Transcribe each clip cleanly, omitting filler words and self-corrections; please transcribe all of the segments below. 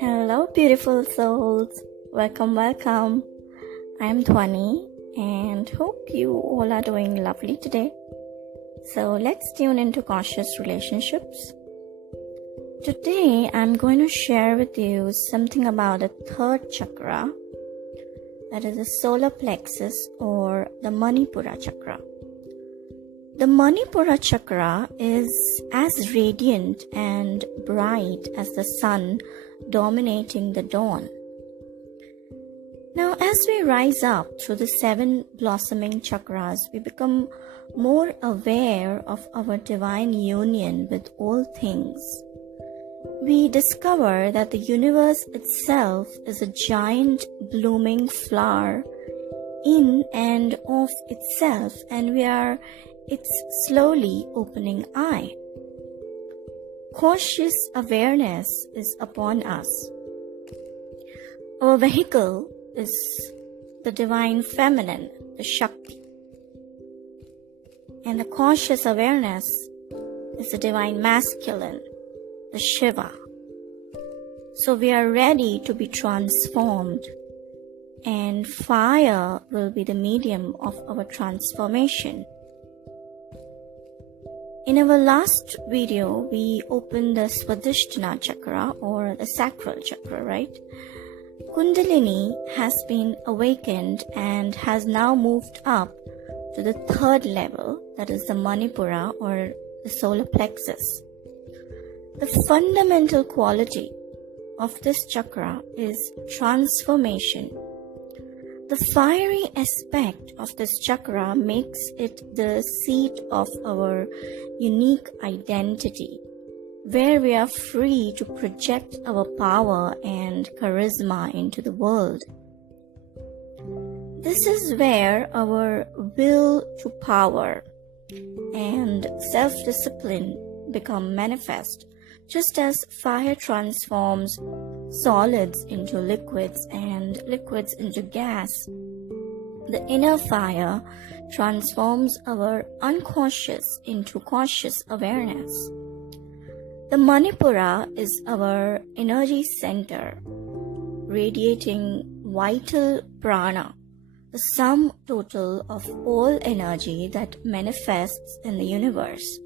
Hello, beautiful souls. Welcome. I am Dhwani and hope you all are doing lovely today. So let's tune into Conscious Relationships. Today, I'm going to share with you something about the third chakra, that is the solar plexus or the Manipura chakra. The Manipura chakra is as radiant and bright as the sun dominating the dawn. Now, as we rise up through the 7 blossoming chakras, we become more aware of our divine union with all things. We discover that the universe itself is a giant blooming flower in and of itself, and we are its slowly opening eye. Conscious awareness is upon us. Our vehicle is the divine feminine, the Shakti. And the conscious awareness is the divine masculine, the Shiva. So we are ready to be transformed, and fire will be the medium of our transformation. In our last video, we opened the Swadhisthana chakra or the sacral chakra, right? Kundalini has been awakened and has now moved up to the 3rd level, that is the Manipura or the solar plexus. The fundamental quality of this chakra is transformation. The fiery aspect of this chakra makes it the seat of our unique identity, where we are free to project our power and charisma into the world. This is where our will to power and self-discipline become manifest, just as fire transforms solids into liquids and liquids into gas. The inner fire transforms our unconscious into conscious awareness. The Manipura is our energy center, radiating vital prana, the sum total of all energy that manifests in the universe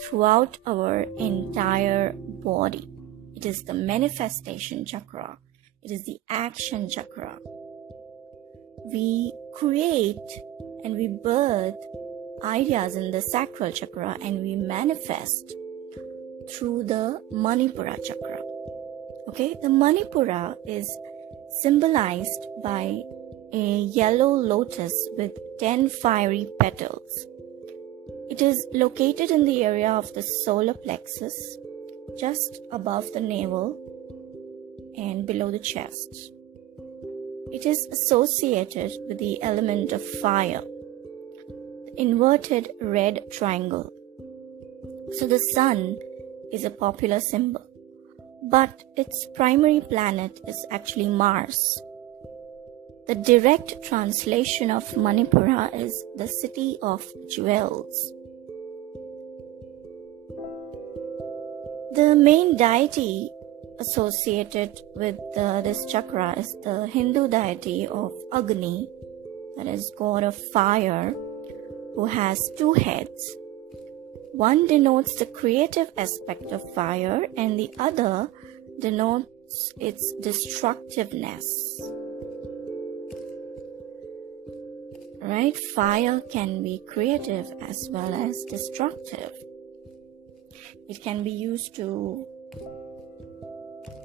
throughout our entire body. It is the manifestation chakra. It is the action chakra. We create and we birth ideas in the sacral chakra, and we manifest through the Manipura chakra. Okay, the Manipura is symbolized by a yellow lotus with 10 fiery petals. It is located in the area of the solar plexus, just above the navel and below the chest. It is associated with the element of fire, the inverted red triangle. So the sun is a popular symbol, but its primary planet is actually Mars. The direct translation of Manipura is the city of jewels. The main deity associated with this chakra is the Hindu deity of Agni, that is god of fire, who has 2 heads. One denotes the creative aspect of fire, and the other denotes its destructiveness. Right? Fire can be creative as well as destructive. It can be used to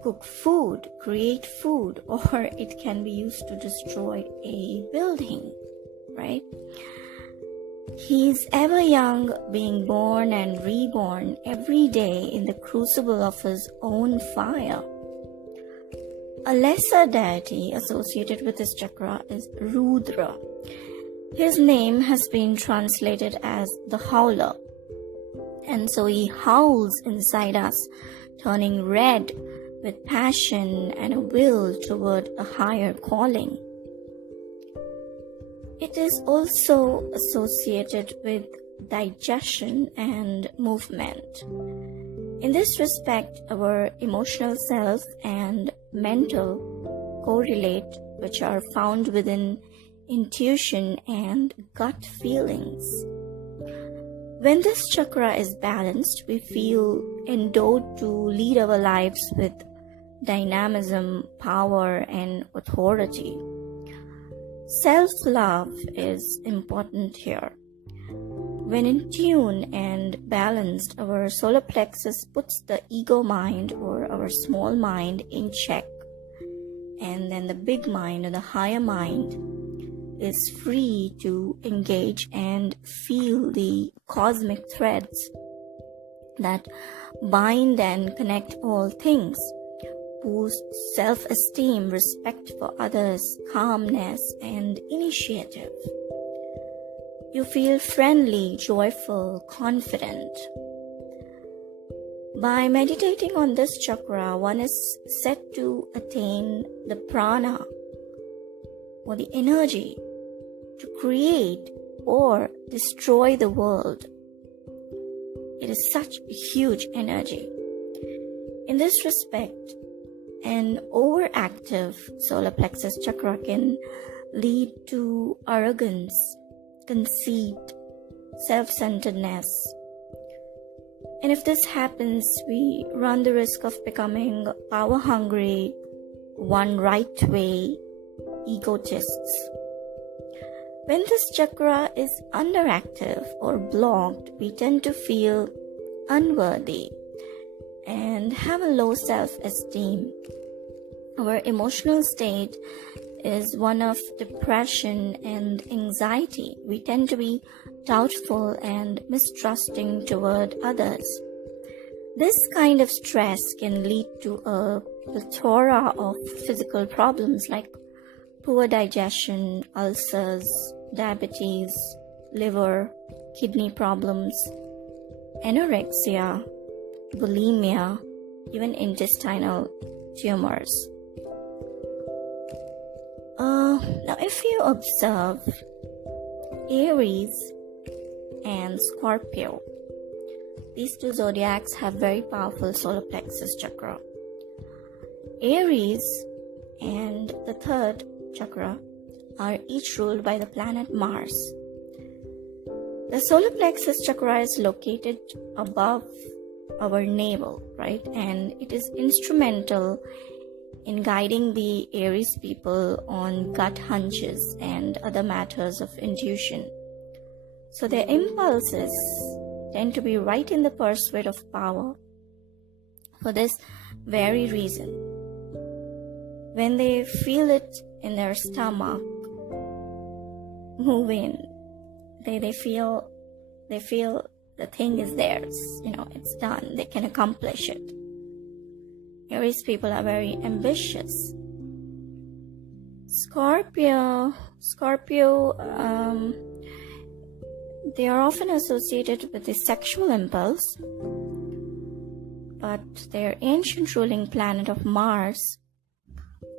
cook food, create food, or it can be used to destroy a building, right? He is ever young, being born and reborn every day in the crucible of his own fire. A lesser deity associated with this chakra is Rudra. His name has been translated as the howler, and so he howls inside us, turning red with passion and a will toward a higher calling. It is also associated with digestion and movement. In this respect, our emotional self and mental correlate, which are found within intuition and gut feelings. When this chakra is balanced, we feel endowed to lead our lives with dynamism, power, and authority. Self-love is important here. When in tune and balanced, our solar plexus puts the ego mind or our small mind in check, and then the big mind or the higher mind is free to engage and feel the cosmic threads that bind and connect all things, boost self-esteem, respect for others, calmness, and initiative. You feel friendly, joyful, confident. By meditating on this chakra, one is set to attain the prana or the energy to create or destroy the world. It is such a huge energy. In this respect, an overactive solar plexus chakra can lead to arrogance, conceit, self-centeredness. And if this happens, we run the risk of becoming power-hungry, one-right-way egotists. When this chakra is underactive or blocked, we tend to feel unworthy and have a low self-esteem. Our emotional state is one of depression and anxiety. We tend to be doubtful and mistrusting toward others. This kind of stress can lead to a plethora of physical problems like poor digestion, ulcers, diabetes, liver, kidney problems, anorexia, bulimia, even intestinal tumors. Now, if you observe Aries and Scorpio, these two zodiacs have very powerful solar plexus chakra. Aries and the third chakra are each ruled by the planet Mars. The solar plexus chakra is located above our navel, right? And it is instrumental in guiding the Aries people on gut hunches and other matters of intuition. So their impulses tend to be right in the pursuit of power. For this very reason, when they feel it in their stomach moving, they feel the thing is theirs, it's done, they can accomplish it. Aries people are very ambitious. Scorpio, they are often associated with the sexual impulse, but their ancient ruling planet of Mars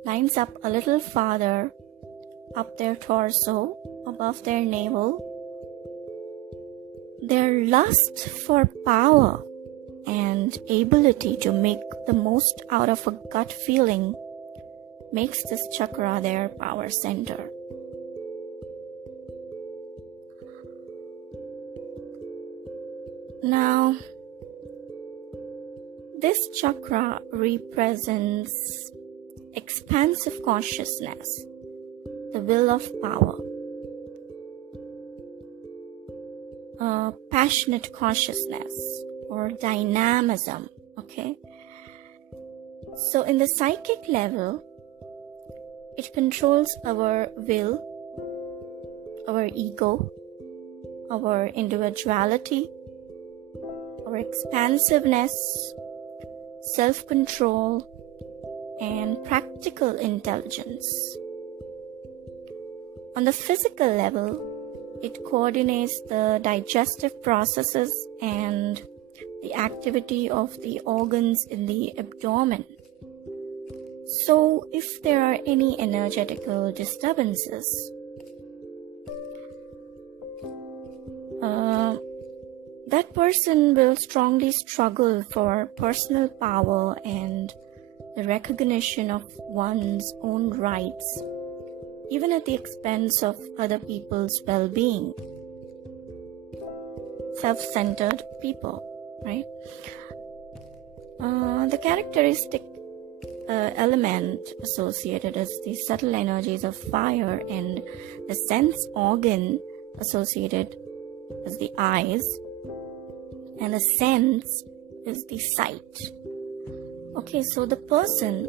lines up a little farther up their torso, above their navel. Their lust for power and ability to make the most out of a gut feeling makes this chakra their power center. Now, this chakra represents expansive consciousness, the will of power, passionate consciousness, or dynamism, okay? So in the psychic level, it controls our will, our ego, our individuality, our expansiveness, self-control, and practical intelligence. On the physical level, it coordinates the digestive processes and the activity of the organs in the abdomen. So if there are any energetical disturbances, that that person will strongly struggle for personal power and the recognition of one's own rights, even at the expense of other people's well-being. Self-centered people, right? The characteristic element associated is the subtle energies of fire, and the sense organ associated is the eyes, and the sense is the sight. Okay, so the person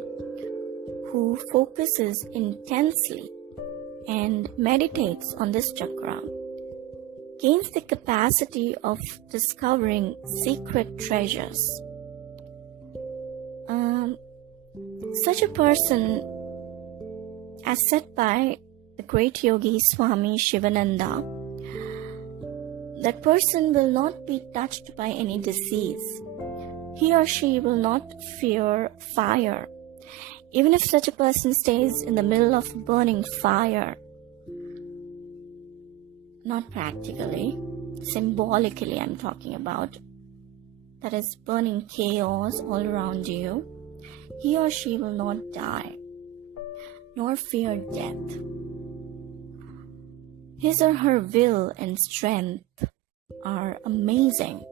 who focuses intensely and meditates on this chakra gains the capacity of discovering secret treasures. Such a person, as said by the great yogi Swami Shivananda, that person will not be touched by any disease. He or she will not fear fire, even if such a person stays in the middle of burning fire. Not practically, symbolically I'm talking about. That is burning chaos all around you. He or she will not die, nor fear death. His or her will and strength are amazing.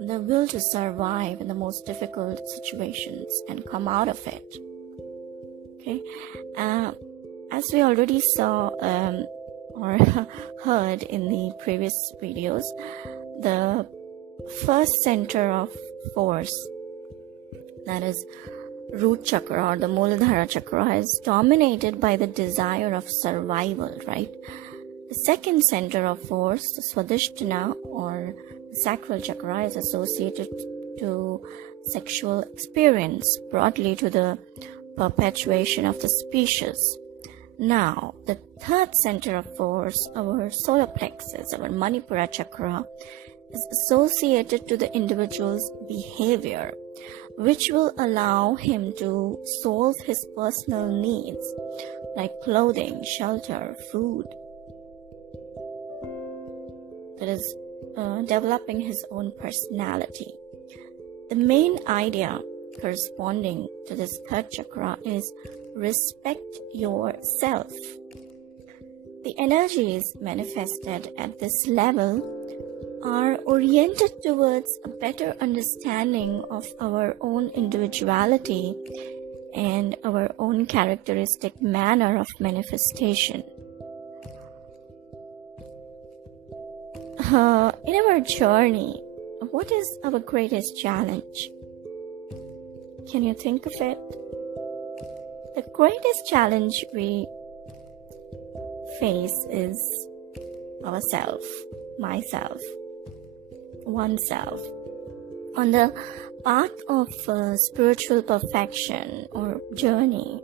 The will to survive in the most difficult situations and come out of it. Okay, as we already saw or heard in the previous videos, the first center of force, that is root chakra or the Muladhara chakra, is dominated by the desire of survival, right? The second center of force, the Swadhisthana or the sacral chakra, is associated to sexual experience, broadly to the perpetuation of the species. Now, the third center of force, our solar plexus, our Manipura chakra, is associated to the individual's behavior, which will allow him to solve his personal needs like clothing, shelter, food. That is developing his own personality. The main idea corresponding to this third chakra is respect yourself. The energies manifested at this level are oriented towards a better understanding of our own individuality and our own characteristic manner of manifestation. In our journey, what is our greatest challenge? Can you think of it? The greatest challenge we face is ourself, myself, oneself. On the path of spiritual perfection or journey,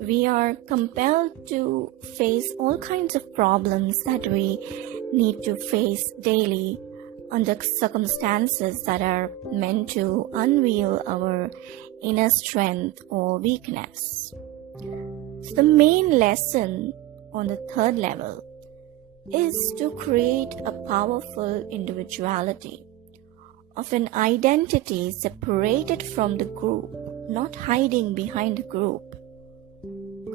we are compelled to face all kinds of problems that we need to face daily under circumstances that are meant to unveil our inner strength or weakness. So the main lesson on the third level is to create a powerful individuality of an identity separated from the group, not hiding behind the group,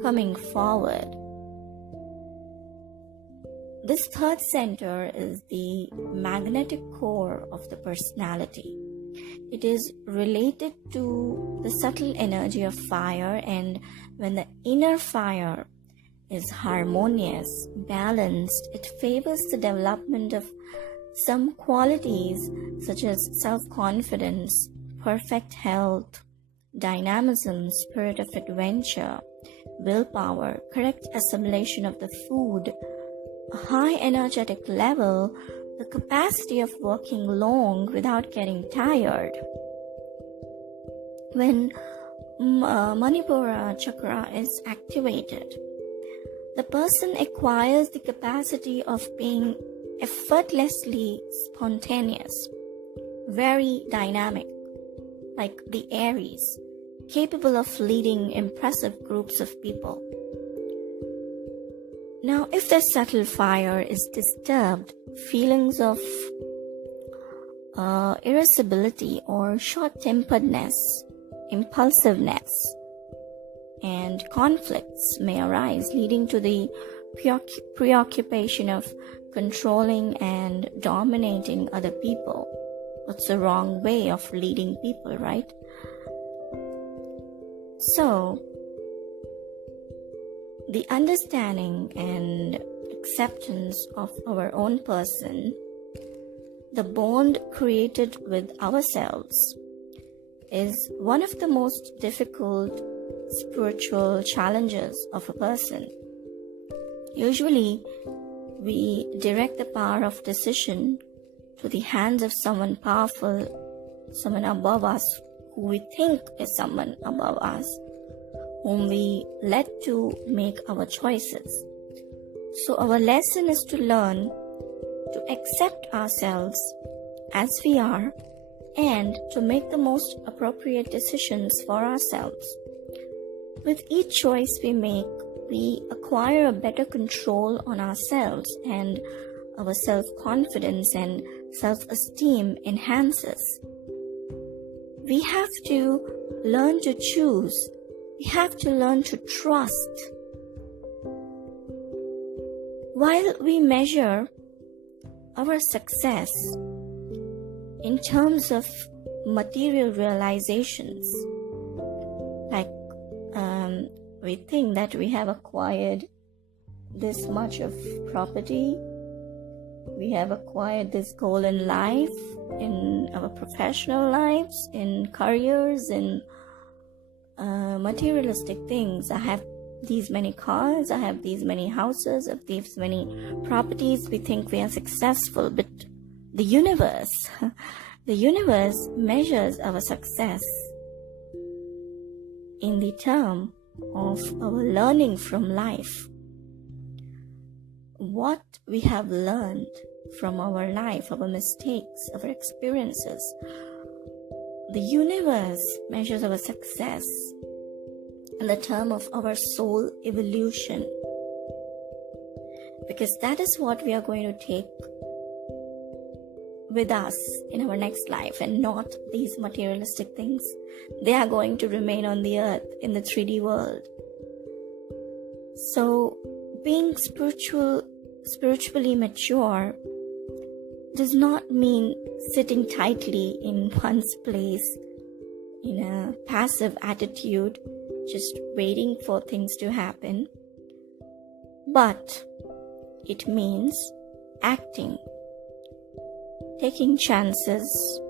coming forward. This third center is the magnetic core of the personality. It is related to the subtle energy of fire, and when the inner fire is harmonious, balanced, it favors the development of some qualities such as self-confidence, perfect health, dynamism, spirit of adventure, willpower, correct assimilation of the food, a high energetic level, the capacity of working long without getting tired. When Manipura chakra is activated, the person acquires the capacity of being effortlessly spontaneous, very dynamic, like the Aries, capable of leading impressive groups of people. Now, if the subtle fire is disturbed, feelings of irascibility or short-temperedness, impulsiveness, and conflicts may arise, leading to the preoccupation of controlling and dominating other people. It's the wrong way of leading people, right? So, the understanding and acceptance of our own person, the bond created with ourselves, is one of the most difficult spiritual challenges of a person. Usually, we direct the power of decision to the hands of someone powerful, someone above us, who we think is someone above us, whom we let to make our choices. So our lesson is to learn to accept ourselves as we are and to make the most appropriate decisions for ourselves. With each choice we make, we acquire a better control on ourselves, and our self-confidence and self-esteem enhances. We have to learn to choose. We have to learn to trust. While we measure our success in terms of material realizations, like we think that we have acquired this much of property, we have acquired this goal in life, in our professional lives, in careers, in materialistic things. I have these many cars, I have these many houses, I have these many properties. We think we are successful, but the universe measures our success in the term of our learning from life. What we have learned from our life, our mistakes, our experiences. The universe measures our success in the term of our soul evolution, because that is what we are going to take with us in our next life, and not these materialistic things. They are going to remain on the earth in the 3D world. So being spiritually mature does not mean sitting tightly in one's place in a passive attitude, just waiting for things to happen. But it means acting, taking chances,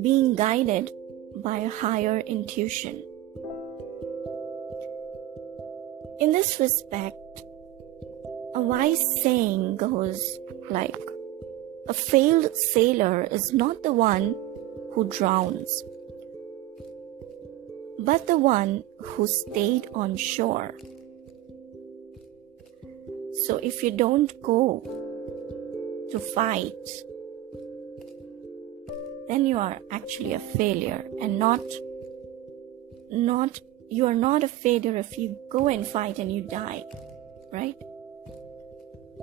being guided by a higher intuition. In this respect, a wise saying goes like, a failed sailor is not the one who drowns, but the one who stayed on shore. So if you don't go to fight, then you are actually a failure, and you are not a failure if you go and fight and you die, right?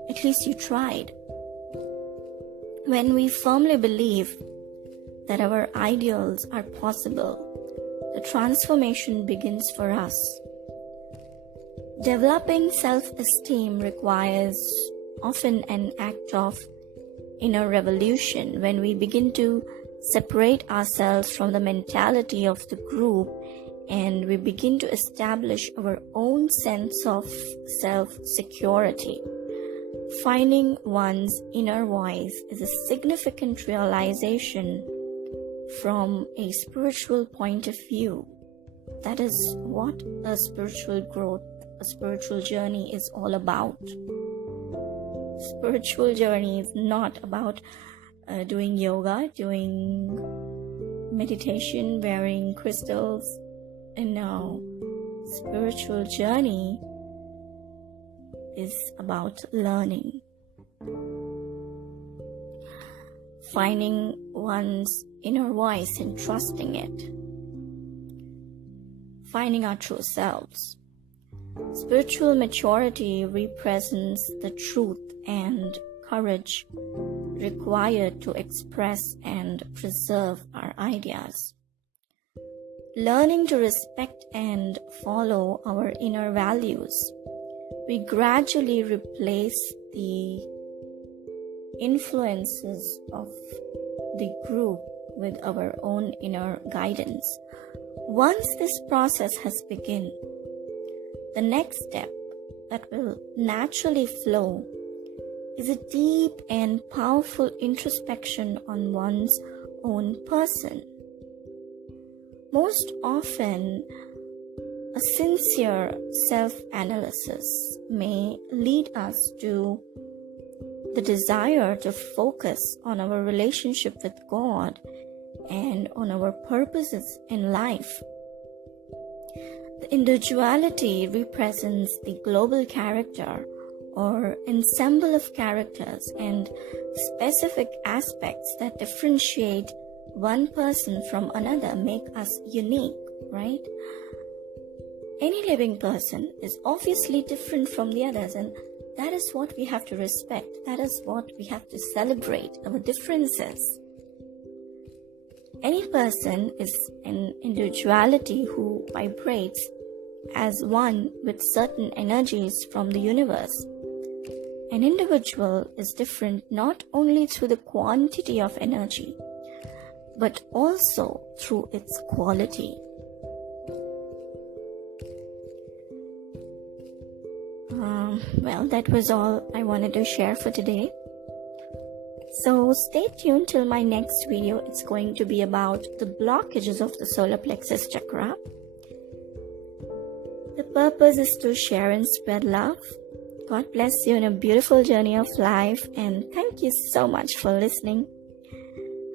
At least you tried. When we firmly believe that our ideals are possible, the transformation begins for us. Developing self-esteem requires often an act of inner revolution, when we begin to separate ourselves from the mentality of the group, and we begin to establish our own sense of self-security. Finding one's inner voice is a significant realization from a spiritual point of view. That is what a spiritual growth, a spiritual journey is all about. Spiritual journey is not about doing yoga, doing meditation, wearing crystals. And no, spiritual journey is about learning, finding one's inner voice and trusting it, finding our true selves. Spiritual maturity represents the truth and courage required to express and preserve our ideas. Learning to respect and follow our inner values, we gradually replace the influences of the group with our own inner guidance. Once this process has begun, the next step that will naturally flow is a deep and powerful introspection on one's own person. Most often, a sincere self-analysis may lead us to the desire to focus on our relationship with God and on our purposes in life. The individuality represents the global character or ensemble of characters and specific aspects that differentiate one person from another, make us unique, right? Any living person is obviously different from the others, and that is what we have to respect. That is what we have to celebrate, our differences. Any person is an individuality who vibrates as one with certain energies from the universe. An individual is different not only through the quantity of energy, but also through its quality. Well, that was all I wanted to share for today. So stay tuned till my next video. It's going to be about the blockages of the solar plexus chakra. The purpose is to share and spread love. God bless you in a beautiful journey of life, and thank you so much for listening.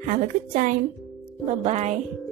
Have a good time. Bye-bye.